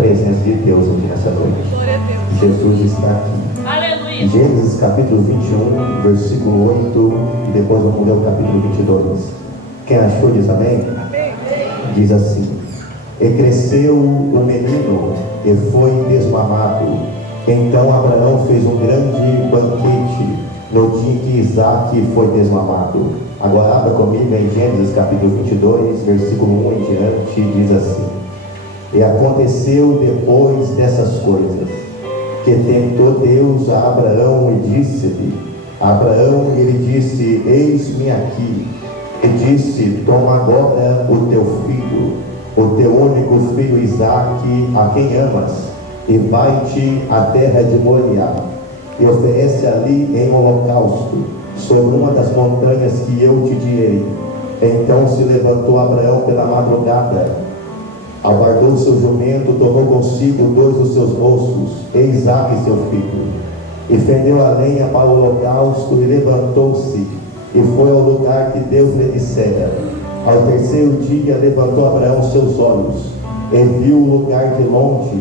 presença de Deus aqui nessa noite. Glória a Deus. Jesus está aqui. Aleluia. Gênesis capítulo 21, versículo 8, e depois vamos ler o capítulo 22. Quem achou diz amém? Amém. Diz assim: E cresceu o menino e foi desmamado. Então Abraão fez um grande banquete no dia em que Isaque foi desmamado. Agora abra comigo em Gênesis capítulo 22, versículo 1 em diante, diz assim: E aconteceu depois dessas coisas, que tentou Deus a Abraão e disse-lhe: Abraão, ele disse: Eis-me aqui. E disse: Toma agora o teu filho, o teu único filho Isaque, a quem amas, e vai-te à terra de Moriá, e oferece ali em holocausto, sobre uma das montanhas que eu te direi. Então se levantou Abraão pela madrugada, aguardou seu jumento, tomou consigo 2 dos seus moços, e Isaque seu filho, e fendeu a lenha para o holocausto, e levantou-se, e foi ao lugar que Deus lhe dissera. Ao 3º dia levantou Abraão seus olhos, e viu o lugar de longe,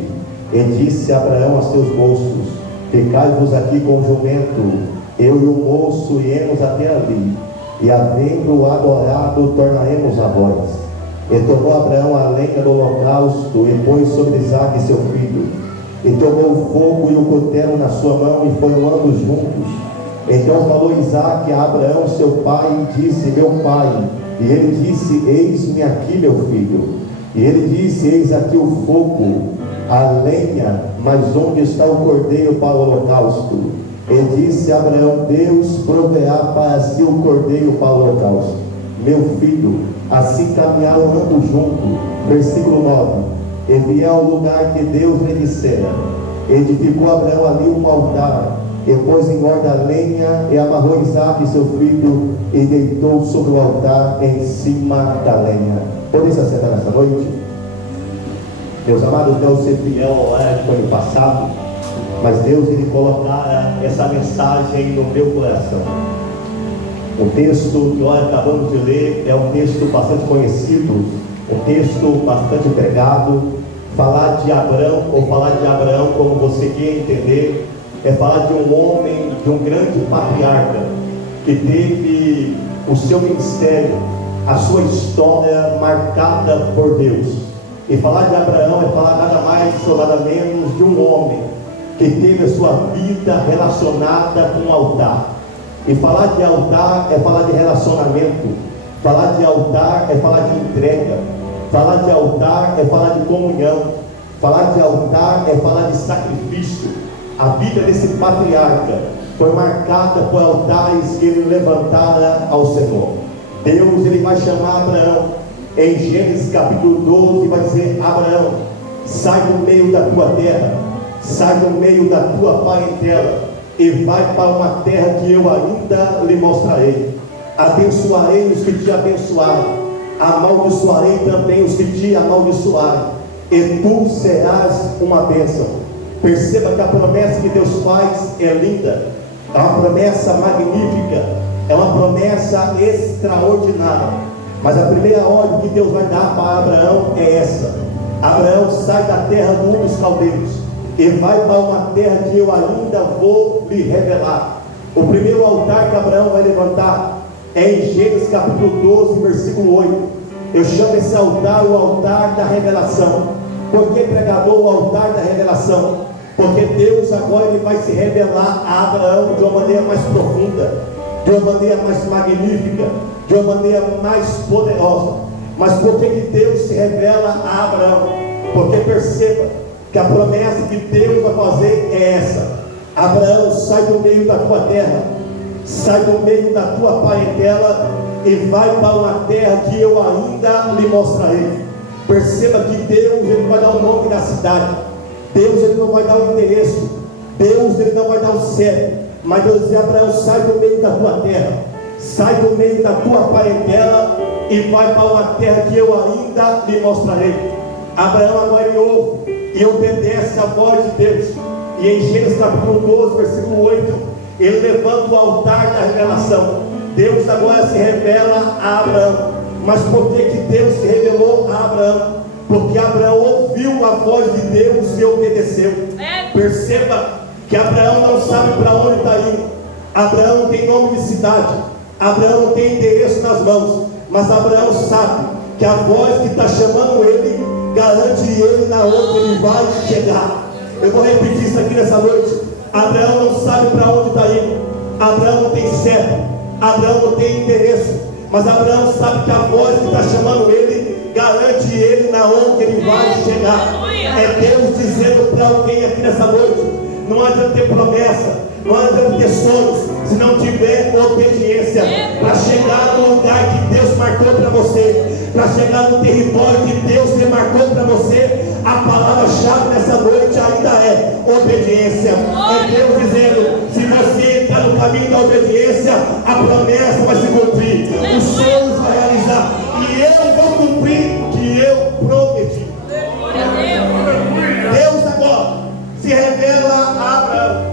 e disse Abraão a seus moços: Ficai-vos aqui com o jumento, eu e o moço iremos até ali, e havendo adorado, tornaremos a vós. E tomou Abraão a lenha do holocausto, e pôs sobre Isaque seu filho, e tomou o fogo e o cutelo na sua mão, e foram ambos juntos. Então falou Isaque a Abraão seu pai, e disse: Meu pai. E ele disse: Eis-me aqui, meu filho. E ele disse: Eis aqui o fogo, a lenha, mas onde está o cordeiro para o holocausto? E disse Abraão: Deus proverá para si o cordeiro para o holocausto. Meu filho, assim caminharam ambos juntos. Versículo 9. E vieram ao lugar que Deus lhe dissera. Edificou Abraão ali um altar, e pôs em ordem a lenha, e amarrou Isaque seu filho, e deitou sobre o altar em cima da lenha. Podem se assentar nessa noite? Meus amados, Deus ser fiel ao horário que foi no passado, mas Deus ele colocara essa mensagem no meu coração. O texto que nós acabamos de ler é um texto bastante conhecido, um texto bastante pregado. Falar de Abraão, ou falar de Abraão como você quer entender, é falar de um homem, de um grande patriarca, que teve o seu ministério, a sua história marcada por Deus. E falar de Abraão é falar nada mais ou nada menos de um homem que teve a sua vida relacionada com o altar. E falar de altar é falar de relacionamento. Falar de altar é falar de entrega. Falar de altar é falar de comunhão. Falar de altar é falar de sacrifício. A vida desse patriarca foi marcada por altares que ele levantara ao Senhor. Deus ele vai chamar Abraão em Gênesis capítulo 12, vai dizer: Abraão, sai do meio da tua terra, sai do meio da tua parentela, e vai para uma terra que eu ainda lhe mostrarei. Abençoarei os que te abençoarem, amaldiçoarei também os que te amaldiçoarem, e tu serás uma bênção. Perceba que a promessa que Deus faz é linda, é uma promessa magnífica, é uma promessa extraordinária. Mas a primeira ordem que Deus vai dar para Abraão é essa: Abraão, sai da terra dos caldeus e vai para uma terra que eu ainda vou lhe revelar. O primeiro altar que Abraão vai levantar é em Gênesis capítulo 12, versículo 8. Eu chamo esse altar o altar da revelação. Por que, pregador, o altar da revelação? Porque Deus agora ele vai se revelar a Abraão de uma maneira mais profunda, de uma maneira mais magnífica, de uma maneira mais poderosa. Mas por que Deus se revela a Abraão? Porque perceba que a promessa que Deus vai fazer é essa: Abraão, sai do meio da tua terra, sai do meio da tua parentela, e vai para uma terra que eu ainda lhe mostrarei. Perceba que Deus ele vai dar o nome da cidade, Deus ele não vai dar o endereço, Deus ele não vai dar o CEP, mas Deus diz: Abraão, sai do meio da tua terra, sai do meio da tua parentela, e vai para uma terra que eu ainda lhe mostrarei. Abraão agora ele ouve e obedece a voz de Deus. E em Gênesis capítulo 12, versículo 8, ele levanta o altar da revelação. Deus agora se revela a Abraão. Mas por que Deus se revelou a Abraão? Porque Abraão ouviu ouviu a voz de Deus e obedeceu. Perceba que Abraão não sabe para onde está indo. Abraão não tem nome de cidade, Abraão não tem endereço nas mãos, mas Abraão sabe que a voz que está chamando ele garante ele na onde ele vai chegar. Eu vou repetir isso aqui nessa noite. Abraão não sabe para onde está indo, Abraão não tem CEP, Abraão não tem endereço, mas Abraão sabe que a voz que está chamando ele garante ele na onde ele vai chegar. É Deus dizendo para alguém aqui nessa noite: não adianta ter promessa, não adianta ter sonhos, se não tiver obediência para chegar no lugar que Deus marcou para você, para chegar no território que Deus demarcou para você. A palavra-chave nessa noite ainda é obediência. É Deus dizendo: se você entrar no caminho da obediência, a promessa vai se cumprir, os sonhos vai realizar, e eu vou cumprir o que eu prometi. Deus agora se revela a Abraão.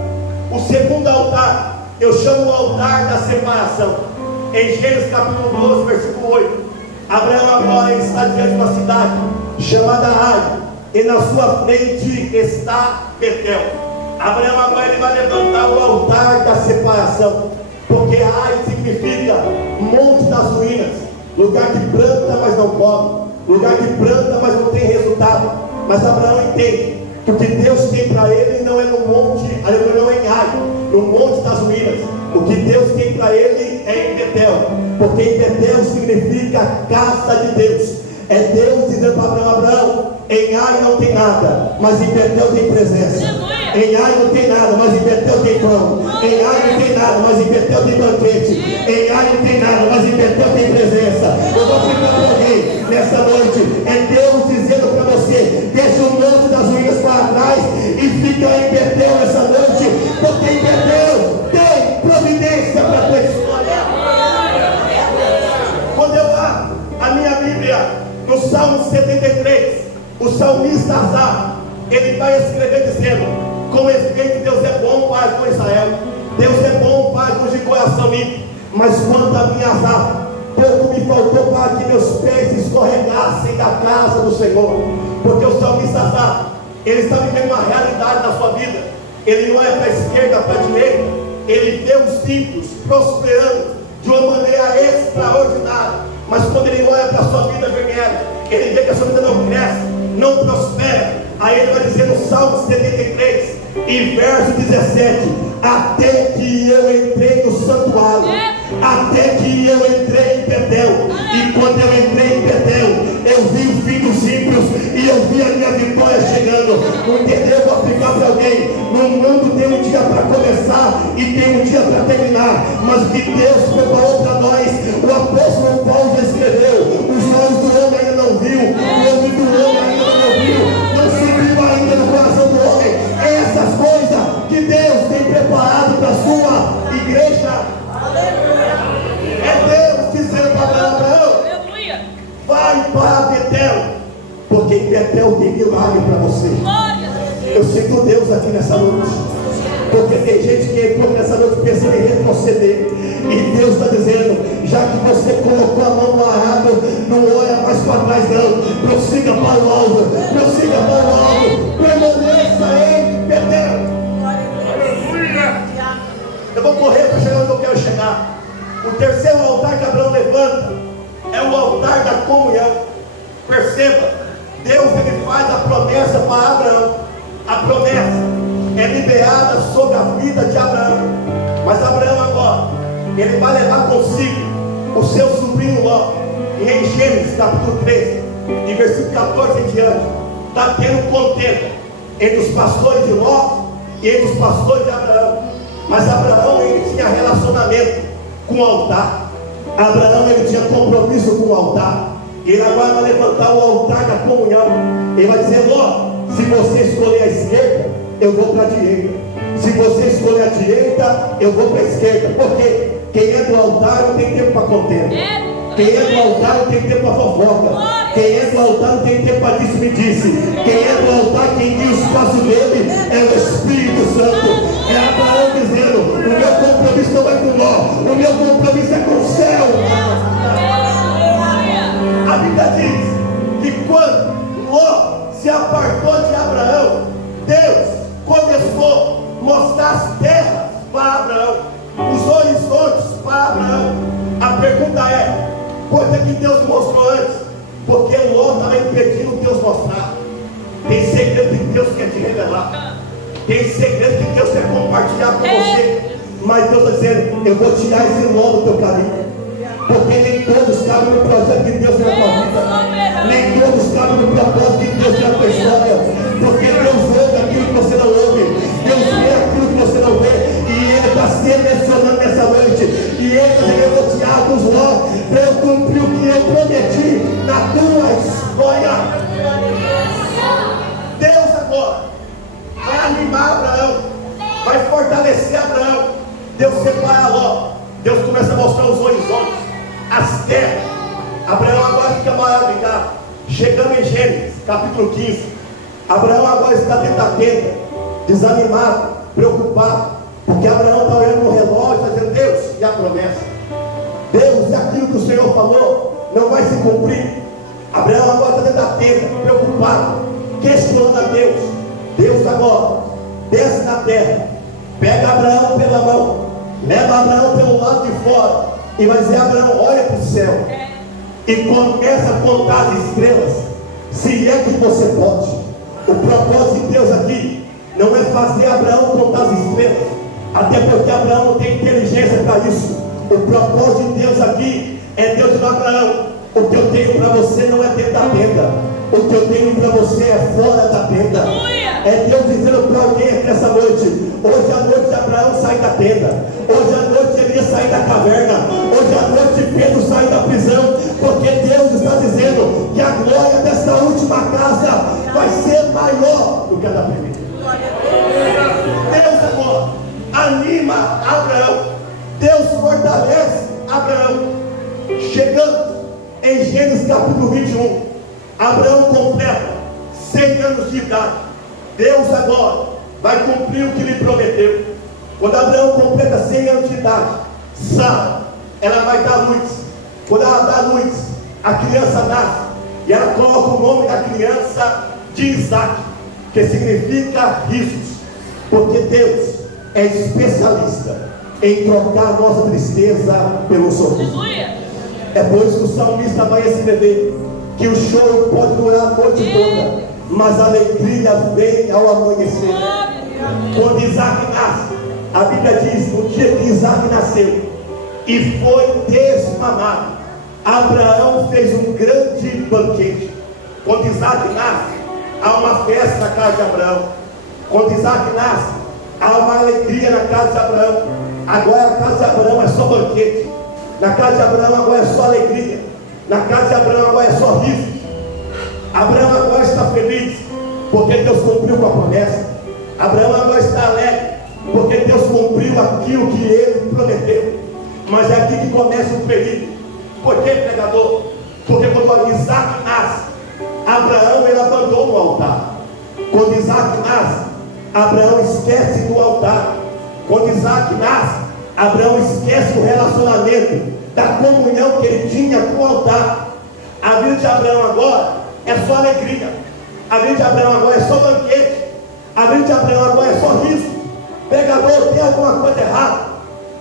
O segundo altar, eu chamo o altar da separação. Em Gênesis capítulo 12, versículo 8, Abraão agora está diante de uma cidade chamada Ai, e na sua frente está Betel. Abraão agora ele vai levantar o altar da separação, porque Ai significa monte das ruínas, lugar que planta mas não come, lugar que planta mas não tem resultado. Mas Abraão entende que o que Deus tem para ele não é no monte, não é em Ai, no monte das ruínas. O que Deus tem para ele é em Betel, porque em Betel significa casa de Deus. É Deus dizendo para Abraão: Abraão, em Ai não tem nada, mas em Betel tem presença. Em Ai não tem nada, mas em Betel tem pão. Em Ai não tem nada, mas em Betel tem banquete. Em Ai não tem nada, mas em Betel tem presença. Eu vou ficar com alguém nessa noite. É Deus dizendo para você: deixa o monte das ruínas para trás e fica em Betel nessa noite, porque em Betel tem providência para a tua história. Quando eu abro a minha Bíblia no Salmo 73, o salmista Asaf, ele vai escrever dizendo: com efeito Deus é bom para com Israel, Deus é bom para com de coração limpo, mas quanto a minha Asaf, pouco me faltou para que meus pés escorregassem da casa do Senhor. Porque o salmista Asaf, ele está vivendo uma realidade na sua vida. Ele não é para a esquerda, para a direita, ele vê os ímpios prosperando de uma maneira extraordinária, mas quando ele olha para a sua vida vermelha, ele vê que a sua vida não cresce, não prospera. Aí ele vai dizer no Salmo 73 e verso 17: até que eu entrei no santuário, até que eu entrei em Betel, e quando eu entrei em Betel, eu vi o fim dos ímpios e eu vi a minha vitória chegando. Não entendeu? Vou aplicar para alguém: no mundo tem um dia para começar e tem um dia para terminar, mas o que Deus preparou para nós, o apóstolo Paulo já escreveu: os olhos do homem ainda não viu, o ouvido do homem ainda não ouviu, não subiu ainda no coração do homem essas coisas que Deus tem preparado para a sua igreja. É Deus dizendo para Abraão: vai para Betel, porque em Betel tem milagre para você. Eu sinto Deus aqui nessa noite, porque tem gente que entrou nessa noite pensando em retroceder, e Deus está dizendo: já que você colocou a mão no arado, não olha mais para trás não, prossiga para o alvo, prossiga para o alvo, permaneça em Betel. Eu vou correr para chegar onde eu quero chegar. O terceiro altar que Abraão levanta é o altar da comunhão. Perceba, Deus ele faz a promessa para Abraão. A promessa é liberada sobre a vida de Abraão, mas Abraão agora ele vai levar consigo o seu sobrinho Ló. E em Gênesis capítulo 13 e versículo 14 em diante, está tendo contenda entre os pastores de Ló e entre os pastores de Abraão. Mas Abraão ele tinha relacionamento com o altar. Abraão ele tinha compromisso com o altar. Ele agora vai levantar o altar da comunhão. Ele vai dizer: Ló, se você escolher a esquerda, eu vou para a direita. Se você escolher a direita, eu vou para a esquerda. Porque quem é do altar não tem tempo para contenda. Quem é do altar não tem tempo para fofoca. Quem é do altar não tem tempo para disse-me-disse. Quem é do altar, quem guia o espaço dele é o Espírito Santo. É Abraão dizendo: o meu compromisso não é com Ló, o meu compromisso é com o céu. A Bíblia diz que quando Ló se apartou que Deus mostrou antes? Porque o homem estava impedindo Deus mostrar. Tem segredo que Deus quer te revelar. Tem segredo que Deus quer compartilhar com você. Mas Deus está dizendo, eu vou tirar esse nó do teu caminho. Porque nem todos cabem no projeto que Deus tem na tua vida. Nem todos cabem no propósito que Deus tem na tua história. Porque Deus ouve aquilo que você não ouve. Deus vê aquilo que você não vê. E Ele está selecionando nessa noite. E Ele está dizendo, eu vou tirar dos nós para eu cumprir o que eu prometi na tua história. Deus agora vai animar Abraão. Vai fortalecer Abraão. Deus separa Ló. Deus começa a mostrar os horizontes, as terras. Abraão agora fica maravilhado. Chegamos em Gênesis, capítulo 15. Abraão agora está dentro da tenda, desanimado, preocupado. Porque Abraão está olhando no relógio, está dizendo, Deus, e a promessa? Deus, e aquilo que o Senhor falou, não vai se cumprir. Abraão agora está dentro da tenda, preocupado, questionando a Deus. Deus agora desce na terra, pega Abraão pela mão, leva Abraão pelo lado de fora e vai dizer, Abraão, olha para o céu e começa a contar as estrelas, se é que você pode. O propósito de Deus aqui não é fazer Abraão contar as estrelas, até porque Abraão não tem inteligência para isso. O propósito de Deus aqui é Deus dizer, Abraão, o que eu tenho para você não é dentro da tenda, o que eu tenho para você é fora da tenda. É Deus dizendo para alguém aqui nessa noite, hoje à noite Abraão sai da tenda, hoje à noite Elias sai da caverna, hoje à noite Pedro sai da prisão, porque Deus está dizendo que a glória dessa última casa vai ser maior do que a da primeira. Deus agora anima Abraão, Deus fortalece Abraão. Chegando em Gênesis capítulo 21, Abraão completa 100 anos de idade. Deus agora vai cumprir o que lhe prometeu. Quando Abraão completa 100 anos de idade, Sara, ela vai dar luz. Quando ela dá luz, a criança nasce. E ela coloca o nome da criança de Isaac, que significa risos. Porque Deus é especialista em trocar a nossa tristeza pelo sorriso. É por isso que o salmista vai escrever que o choro pode durar a noite toda, mas a alegria vem ao amanhecer. Quando Isaac nasce, a Bíblia diz, no dia que Isaac nasceu e foi desmamado, Abraão fez um grande banquete. Quando Isaac nasce, há uma festa na casa de Abraão. Quando Isaac nasce, há uma alegria na casa de Abraão. Agora a casa de Abraão é só banquete. Na casa de Abraão agora é só alegria. Na casa de Abraão agora é só riso. Abraão agora está feliz, porque Deus cumpriu com a promessa. Abraão agora está alegre, porque Deus cumpriu aquilo que ele prometeu. Mas é aqui que começa o perigo. Por que, pregador? Porque quando Isaac nasce, Abraão ele abandona o altar. Quando Isaac nasce, Abraão esquece do altar. Quando Isaac nasce, Abraão esquece o relacionamento, da comunhão que ele tinha com o altar. A vida de Abraão agora é só alegria. A vida de Abraão agora é só banquete. A vida de Abraão agora é só riso. Pregador, tem alguma coisa errada?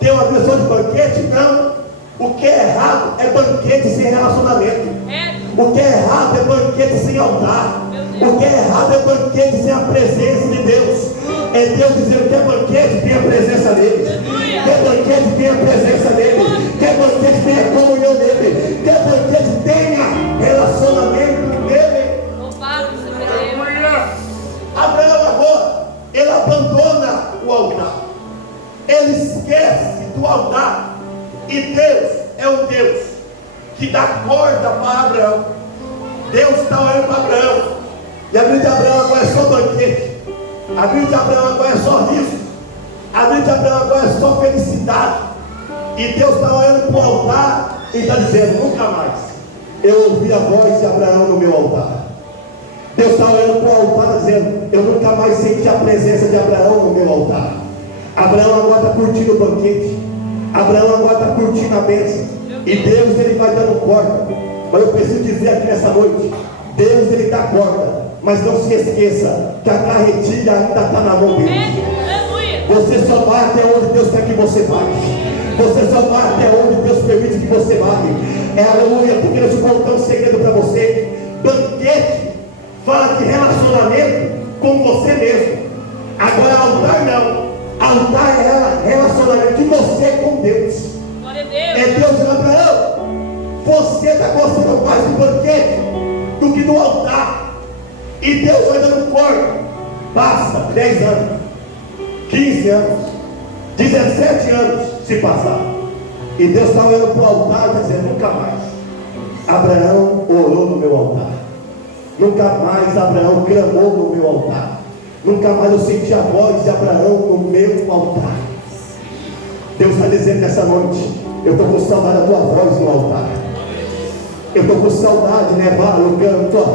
Tem uma vida só de banquete? Não. O que é errado é banquete sem relacionamento. O que é errado é banquete sem altar. O que é errado é banquete sem a presença de Deus. É Deus dizendo que é banquete, tem a presença dele. Que é banquete, tem a presença dele. Que é banquete, tem a comunhão dele. Que é banquete, tenha relacionamento dele. Abraão agora, ele abandona o altar. Ele esquece do altar. E Deus é um Deus que dá corda para Abraão. Deus está olhando para Abraão. E a vida de Abraão agora é só banquete. A vida de Abraão agora é só riso. A vida de Abraão agora é só felicidade. E Deus está olhando para o altar e está dizendo, nunca mais eu ouvi a voz de Abraão no meu altar. Deus está olhando para o altar e está dizendo, eu nunca mais senti a presença de Abraão no meu altar. Abraão agora está curtindo o banquete. Abraão agora está curtindo a bênção. E Deus ele vai dando corda. Mas eu preciso dizer aqui nessa noite, Deus ele dá corda, mas não se esqueça que a carretilha ainda está na mão dele. Você só vai até onde Deus quer que você vá. Você só vai até onde Deus permite que você vá. Aleluia, porque eu te contar um segredo para você. Banquete fala de relacionamento com você mesmo. Agora altar não. Altar é relacionamento de você com Deus. Glória a Deus. É Deus dizendo: Abraão, você está gostando mais do banquete do que do altar. E Deus vai dando corda. Passa 10 anos, 15 anos, 17 anos se passar. E Deus está olhando para o altar e dizendo: nunca mais Abraão orou no meu altar. Nunca mais Abraão clamou no meu altar. Nunca mais eu senti a voz de Abraão no meu altar. Deus está dizendo nessa noite: eu estou com saudade da tua voz no altar. Eu estou com saudade, né, Valo, canto,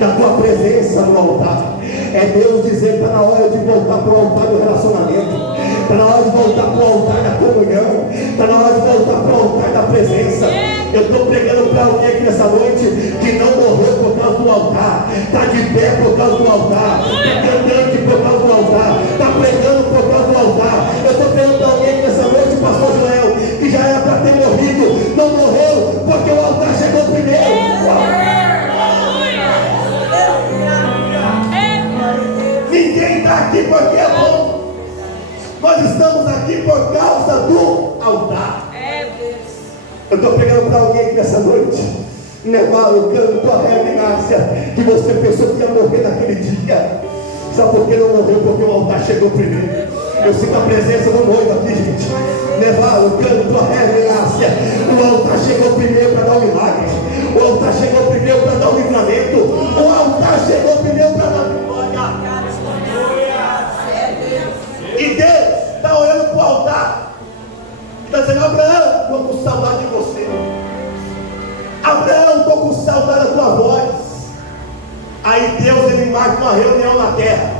da tua presença no altar. É Deus dizendo: está na hora de voltar para o altar do relacionamento. Está na hora de voltar para o altar da comunhão. Está na hora de voltar para o altar da presença. Eu estou pregando para alguém aqui nessa noite que não morreu por causa do altar. Está de pé por causa do altar. Está cantando por causa do altar. Está pregando por causa do altar. Eu estou pregando para alguém aqui nessa noite, pastor Joel, que já era para ter morrido. Não morreu porque o altar chegou primeiro. Ninguém está aqui porque é bom. Nós estamos aqui por causa do altar. Eu estou pregando para alguém aqui nessa noite, Nevalo, canto, a Renácia, que você pensou que ia morrer naquele dia. Sabe por que não morreu? Porque o altar chegou primeiro. Eu sinto a presença do noivo aqui, gente. Nevalo, canto, a Renácia. O altar chegou primeiro para dar um milagre. O altar chegou primeiro para dar um livramento. O altar chegou primeiro para dar vitória. E Deus está olhando para o altar. Está dizendo: Abraão, estou com saudade de você. Abraão, estou com saudade da tua voz. Aí Deus, ele marca uma reunião na terra.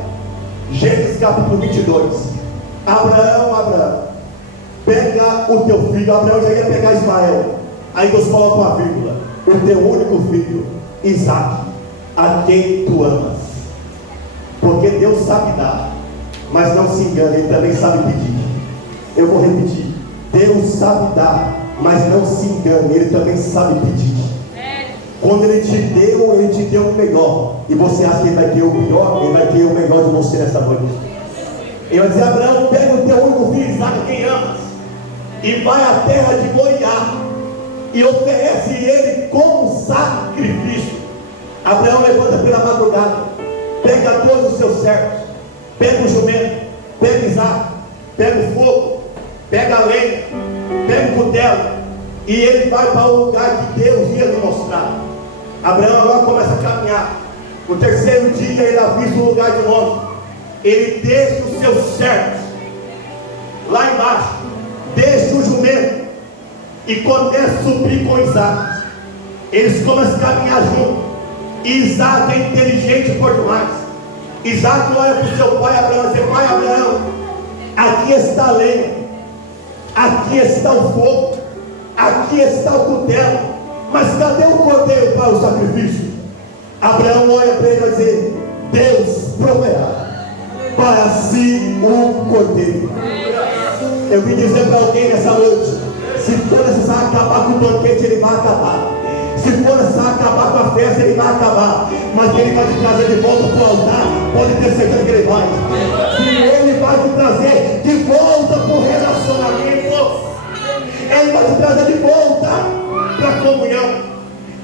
Gênesis capítulo 22. Abraão, pega o teu filho. Abraão já ia pegar Ismael. Aí Deus coloca uma vírgula: o teu único filho, Isaque, a quem tu amas. Porque Deus sabe dar, mas não se engane, Ele também sabe pedir. Eu vou repetir: Deus sabe dar, mas não se engane, Ele também sabe pedir. Quando Ele te deu o melhor. E você acha que Ele vai ter o pior? Ele vai ter o melhor de você nessa noite. Ele vai dizer: Abraão, pega o teu único filho, Isaque, quem amas, e vai à terra de Moriá, e oferece ele como sacrifício. Abraão levanta pela madrugada, pega todos os seus servos, pega o jumento, pega Isaque, pega o fogo, pega a lenha, pega o cutelo, e ele vai para o lugar que Deus ia lhe mostrar. Abraão agora começa a caminhar. No terceiro dia ele avista o lugar de longe. Ele deixa os seus servos lá embaixo, deixa o jumento e começa a subir com Isaque. Eles começam a caminhar juntos. E Isaque é inteligente por demais. Isaque olha para o seu pai Abraão e diz: pai Abraão, aqui está a lenha, aqui está o fogo, aqui está o cutelo, mas cadê o cordeiro para o sacrifício? Abraão olha para ele e vai dizer: Deus proverá para si um cordeiro. Eu vim dizer para alguém nessa noite: se for necessário acabar com o banquete, ele vai acabar. Se for necessário acabar com a festa, ele vai acabar. Mas ele vai te trazer de volta para o altar. Pode ter certeza que ele vai. E ele vai te trazer de volta para o relacionamento. Ele vai te trazer de volta para a comunhão.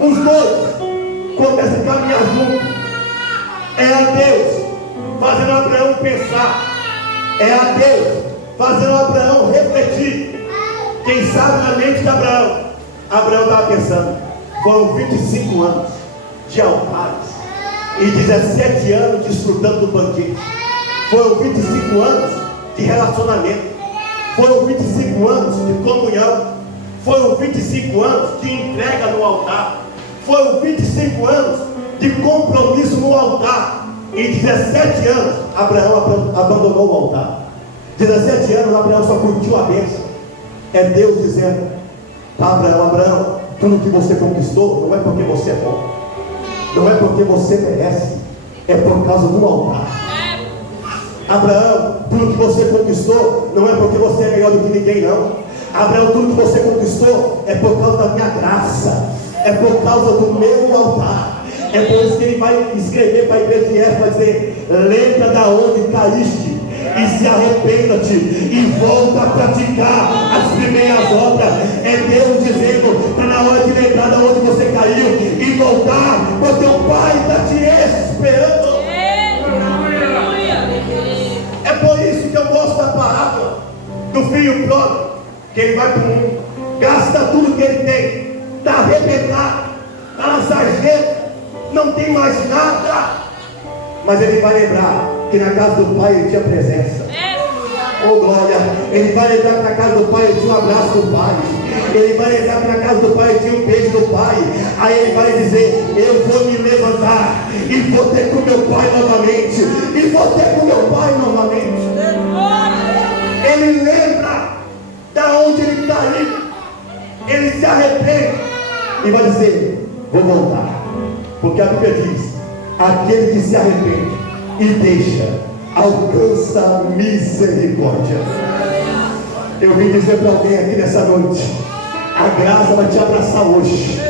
Os dois começam a caminhar juntos. É a Deus fazendo Abraão pensar. É a Deus fazendo Abraão refletir. Quem sabe na mente de Abraão estava pensando: foram 25 anos de altares e 17 anos desfrutando do banquete. Foram 25 anos de relacionamento. Foram 25 anos de comunhão. Foram 25 anos de entrega no altar. Foram 25 anos de compromisso no altar. E 17 anos Abraão abandonou o altar. 17 anos Abraão só curtiu a bênção. É Deus dizendo: tá, Abraão, tudo que você conquistou não é porque você é bom, não é porque você merece, é por causa do altar. Abraão, tudo que você conquistou não é porque você é melhor do que ninguém, não. Abraão, tudo que você conquistou é por causa da minha graça, é por causa do meu altar. É por isso que ele vai escrever para a igreja de Éfeso, vai dizer: lembra da onde caíste e se arrependa-te e volta a praticar as primeiras obras. É Deus dizendo para, na hora de lembrar da onde você caiu e voltar, porque o Pai está te esperando. É por isso que eu gosto da parábola do filho pródigo, que ele vai para o mundo, gasta tudo que ele tem, está arrebentado, está na sarjeta, não tem mais nada, mas ele vai lembrar que na casa do Pai ele tinha presença. Oh glória! Ele vai lembrar que na casa do Pai ele tinha um abraço do Pai. Ele vai lembrar que na casa do Pai ele tinha um beijo do Pai. Aí ele vai dizer: eu vou me levantar e vou ter com meu Pai novamente. E vou ter com meu Pai novamente. Ele lembra da onde ele caiu. Ele se arrepende e vai dizer: vou voltar. Porque a Bíblia diz: aquele que se arrepende e deixa, alcança misericórdia. Eu vim dizer para alguém aqui nessa noite: a graça vai te abraçar hoje.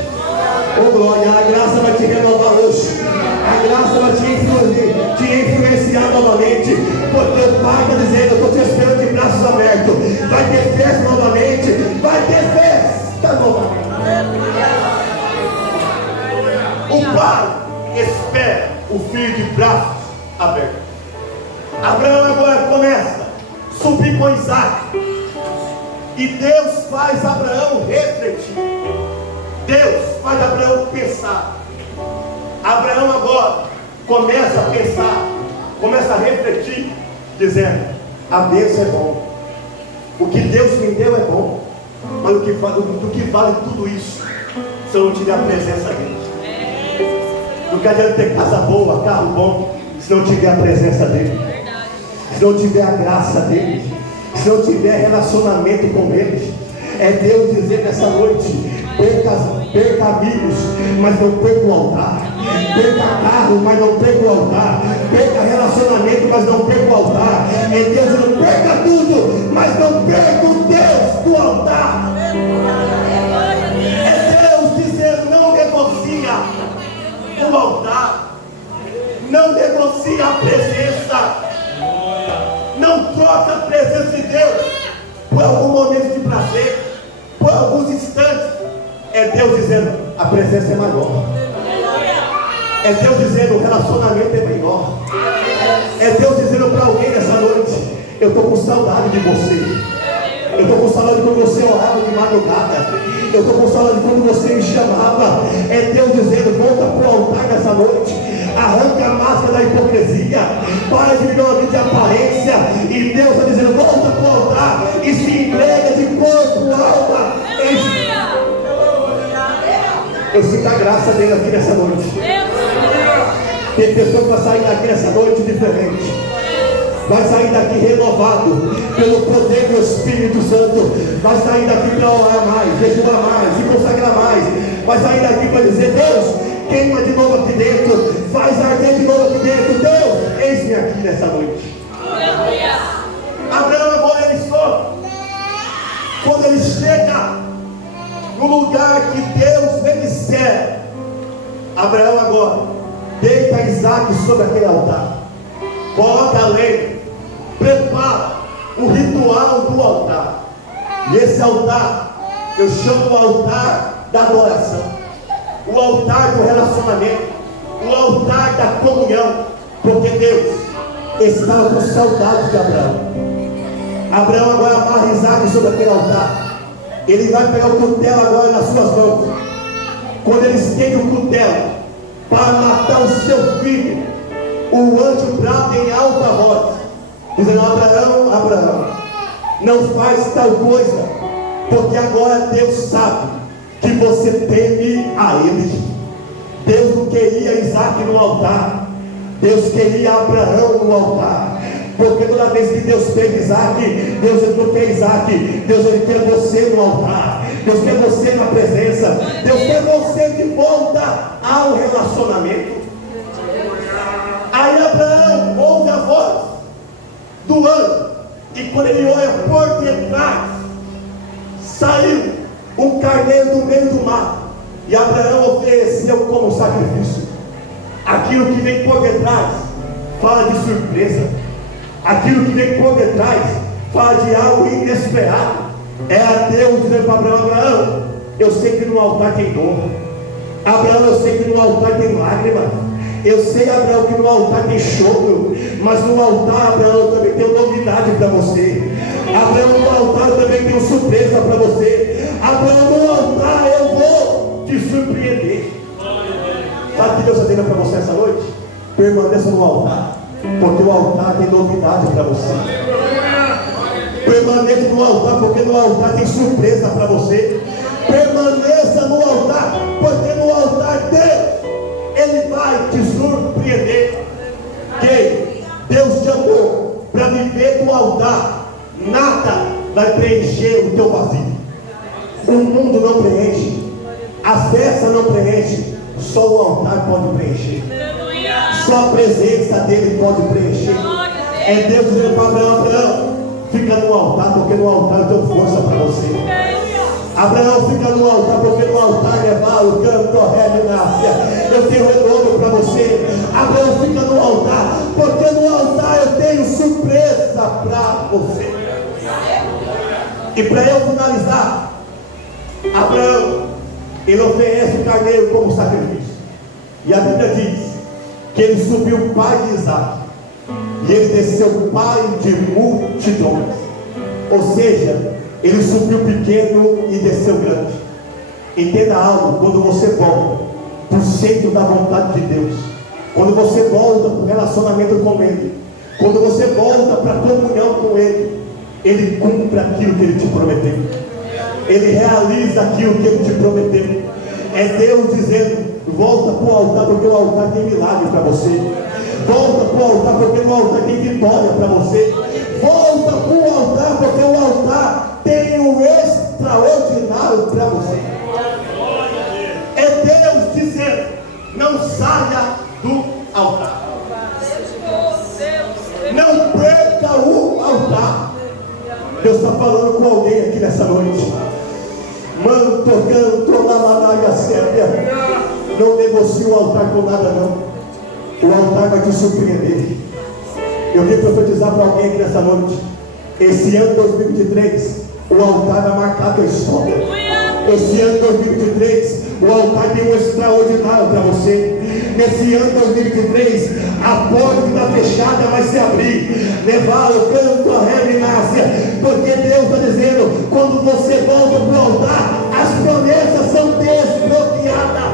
Oh glória, a graça vai te renovar hoje. A graça vai te influenciar novamente. Porque o Pai está dizendo: eu estou te esperando de braços abertos. Vai ter festa novamente. Vai ter festa novamente. O Pai espera o filho de braços abertos. Abraão agora começa a subir com Isaac. E Deus faz Abraão refletir. Deus faz Abraão pensar. Abraão agora começa a pensar, começa a refletir, dizendo: a bênção é bom, o que Deus me deu é bom, mas do que vale tudo isso se eu não tiver a presença dele? Não quer adianta ter casa boa, carro bom, se não tiver a presença dele, se não tiver a graça dele, se não tiver relacionamento com ele. É Deus dizer nessa noite: perca amigos, mas não perca o altar. Perca carro, mas não perca o altar. Perca relacionamento, mas não perca o altar. É Deus dizendo: perca tudo, mas não perca o Deus do altar. É Deus dizendo: não negocia o altar, não negocia a presença, não troca a presença de Deus por algum momento de prazer, por alguns instantes. É Deus dizendo: a presença é maior. É Deus dizendo: o relacionamento é melhor. É Deus dizendo para alguém nessa noite: eu estou com saudade de você. Eu estou com saudade de quando você orava de madrugada. Eu estou com saudade de quando você me chamava. É Deus dizendo: volta para o altar nessa noite. Arranca a máscara da hipocrisia. Para de viver uma vida de aparência. E Deus está dizendo: volta para o altar e se entrega de corpo, alma. Eu sinto a graça dele aqui nessa noite. Tem pessoa que vai sair daqui nessa noite diferente. Vai sair daqui renovado pelo poder do Espírito Santo. Vai sair daqui para orar mais, jejuar mais, se consagrar mais. Vai sair daqui para dizer: Deus, queima de novo aqui dentro, faz arder de novo aqui dentro. Deus, eis-me aqui nessa noite. Abraão agora ele soube. Quando ele chega no lugar que Deus vem de céu, Abraão agora deita Isaac sobre aquele altar, coloca a lenha, prepara o ritual do altar. E esse altar eu chamo o altar da adoração, o altar do relacionamento, o altar da comunhão, porque Deus estava com saudade de Abraão. Abraão agora amarra Isaac sobre aquele altar. Ele vai pegar o cutelo agora nas suas mãos. Quando ele estende o cutelo para matar o seu filho, o anjo brada em alta voz, dizendo: Abraão, Abraão, não faz tal coisa, porque agora Deus sabe que você teme a Ele. Deus não queria Isaac no altar, Deus queria Abraão no altar. Porque toda vez que Deus pega Isaac, Deus não quer Isaac, Deus ele quer você no altar, Deus quer você na presença, Deus quer você de volta ao relacionamento. Aí Abraão ouve a voz ele olha por detrás, saiu um carneiro do meio do mato, e Abraão ofereceu como sacrifício. Aquilo que vem por detrás fala de surpresa, aquilo que vem por detrás fala de algo inesperado. É a Deus dizendo para Abraão: Abraão, eu sei que no altar tem dor. Abraão, eu sei que no altar tem lágrima. Eu sei, Abraão, que no altar tem choro. Mas no altar, Abraão, também tem novidade para você. Abraão, no altar também tem surpresa para você. Abraão, no altar eu vou te surpreender. Sabe o que Deus está dizendo para você essa noite? Permaneça no altar, porque o altar tem novidade para você. Permaneça no altar, porque no altar tem surpresa para você. Permaneça no altar, porque no altar Deus, Ele vai te surpreender. Que Deus te amou para viver no altar. Nada vai preencher o teu vazio. O mundo não preenche, a festa não preenche, só o altar pode preencher. Só a presença dele pode preencher. É Deus dizendo para Abraão: Abraão, fica no altar, porque no altar eu tenho força para você. Abraão, fica no altar, porque no altar levar o canto, ré, Nácia, eu tenho renovo para você. Abraão, fica no altar, porque no altar eu tenho surpresa para você. E para eu finalizar, Abraão, ele oferece o carneiro como sacrifício. E a Bíblia diz que ele subiu pai de Isaac, e ele desceu pai de multidões. Ou seja, ele subiu pequeno e desceu grande. Entenda algo: quando você volta para o centro da vontade de Deus, quando você volta para o relacionamento com Ele, quando você volta para a comunhão com Ele, Ele cumpre aquilo que Ele te prometeu. Ele realiza aquilo que Ele te prometeu. É Deus dizendo: volta para o altar, porque o altar tem milagre para você. Volta para o altar, porque no altar tem vitória para você. Volta para o altar, porque o altar tem um extraordinário para você. É Deus dizendo: não saia do altar. Não perca o altar. Deus está falando com alguém aqui nessa noite. Manto, canto, na manaia sépia. Não negocie o altar com nada, não. O altar vai te surpreender. Eu vim profetizar para alguém aqui nessa noite. Esse ano 2023, o altar vai marcar a tua história. Esse ano 2023, o altar tem um extraordinário para você. Nesse ano 2023, a porta que está fechada vai se abrir. Levar o canto, a reminácia, porque Deus está dizendo: quando você volta para o altar, as promessas são desbloqueadas.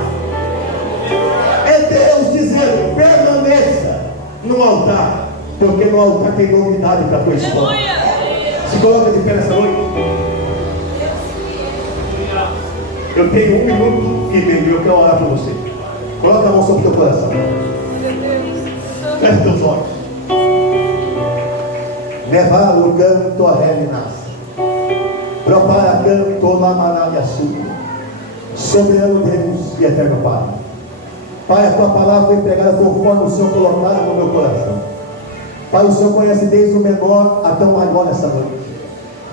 É Deus dizendo: permaneça no altar, porque no altar tem novidade para a tua história. Se coloca de pé nessa noite. Eu tenho 1 minuto e meio. Eu quero orar para você. Coloca a mão sobre o teu coração. Feche teus olhos. Levar o canto a reminas. Propara canto na manalha sua. Soberano Deus e eterno Pai. Pai, a tua palavra foi pregada conforme o Senhor colocar no meu coração. Pai, o Senhor conhece desde o menor até o maior nessa noite.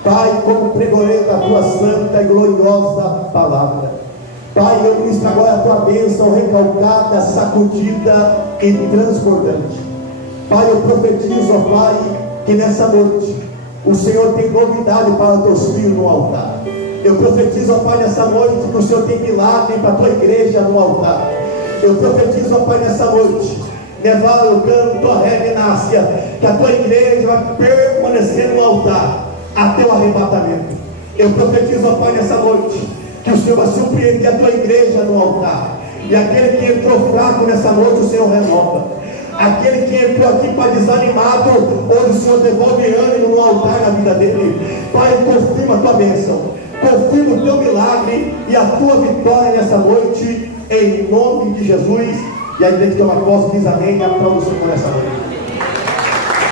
Pai, como pregoeiro da tua santa e gloriosa palavra. Pai, eu ministro agora a tua bênção recalcada, sacudida e transbordante. Pai, eu profetizo, ó Pai, que nessa noite o Senhor tem novidade para os teus filhos no altar. Eu profetizo, ó Pai, nessa noite que o Senhor tem milagre para a tua igreja no altar. Eu profetizo, ó Pai, nessa noite, levar o canto, a reminácia, que a tua igreja vai permanecer no altar até o arrebatamento. Eu profetizo, ó Pai, nessa noite, que o Senhor vai surpreender a tua igreja no altar. E aquele que entrou fraco nessa noite, o Senhor renova. Aquele que entrou aqui para desanimado, hoje o Senhor devolve ânimo no altar na vida dele. Pai, confirma a tua bênção, confirma o teu milagre e a tua vitória nessa noite, em nome de Jesus. E a igreja que toma posse diz amém e aplaude o Senhor nessa noite.